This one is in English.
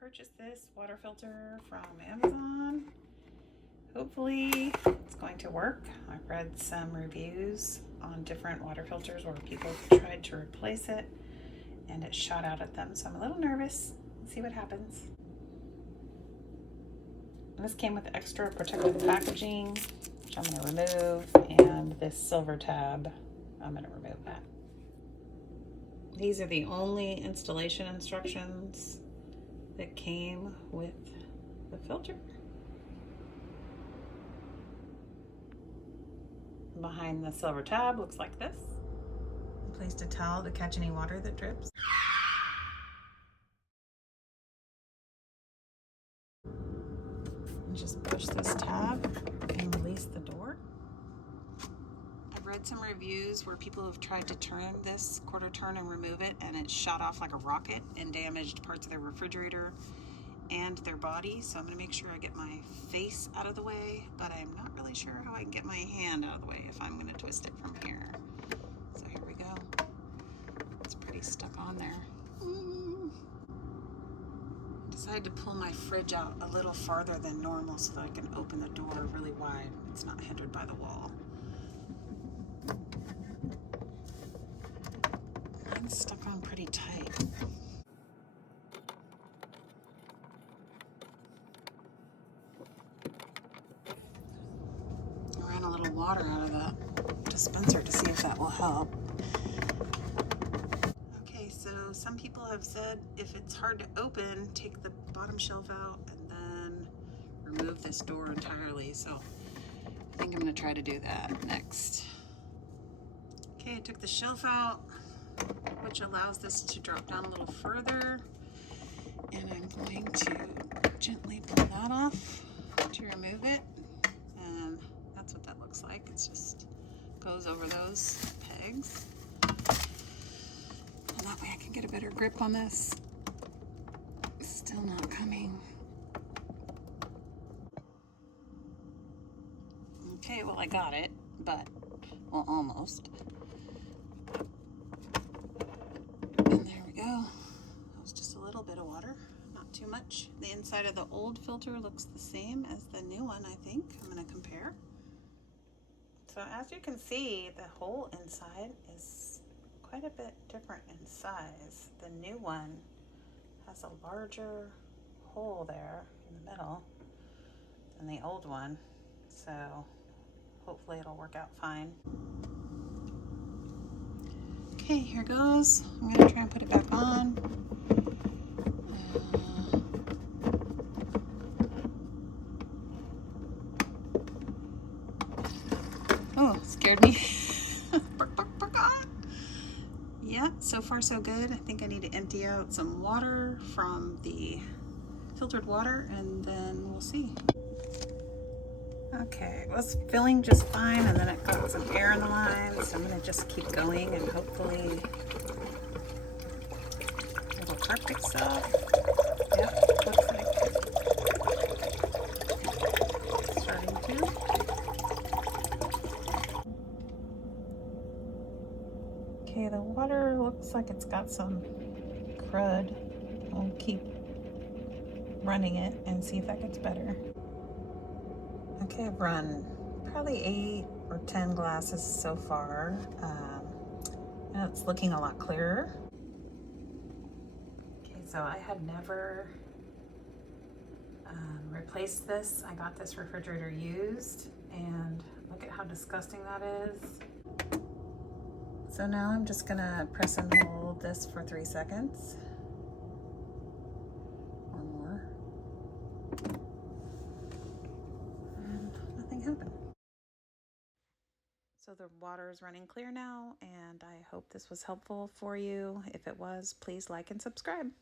Purchased this water filter from Amazon. Hopefully it's going to work. I've read some reviews on different water filters where people tried to replace it and it shot out at them, so I'm a little nervous. Let's see what happens. And this came with extra protective packaging, which I'm going to remove, and this silver tab, I'm going to remove that. These are the only installation instructions that came with the filter. Behind the silver tab looks like this. Placed a towel to catch any water that drips. And just push this tab and release the door. I've read some reviews where people have tried to turn this quarter turn and remove it, and it shot off like a rocket and damaged parts of their refrigerator and their body. So I'm going to make sure I get my face out of the way, but I'm not really sure how I can get my hand out of the way if I'm going to twist it from here. So here we go. It's pretty stuck on there. I decided to pull my fridge out a little farther than normal so that I can open the door really wide. It's not hindered by the wall. Mine's stuck on pretty tight. I ran a little water out of that dispenser to see if that will help. Okay, so some people have said if it's hard to open, take the bottom shelf out and then remove this door entirely. So I think I'm going to try to do that next. Okay, I took the shelf out, which allows this to drop down a little further. And I'm going to gently pull that off to remove it. And that's what that looks like. It just goes over those pegs. And that way I can get a better grip on this. It's still not coming. Okay, well I got it, but, well, almost. And there we go. That was just a little bit of water, not too much. The inside of the old filter looks the same as the new one, I think. I'm going to compare. So as you can see, the hole inside is quite a bit different in size. The new one has a larger hole there in the middle than the old one, so hopefully it'll work out fine. Okay, here goes. I'm gonna try and put it back on. Oh, scared me. Yeah, so far so good. I think I need to empty out some water from the filtered water and then we'll see. Okay, it was filling just fine and then it got some air in the line, so I'm going to just keep going and hopefully it'll park itself. Yep, looks like it's starting to. Okay, the water looks like it's got some crud. I'll keep running it and see if that gets better. Okay, I've run probably 8 or 10 glasses so far. And it's looking a lot clearer. Okay, so I had never replaced this. I got this refrigerator used, and look at how disgusting that is. So now I'm just gonna press and hold this for 3 seconds or more. And nothing happened. So the water is running clear now, and I hope this was helpful for you. If it was, please like and subscribe.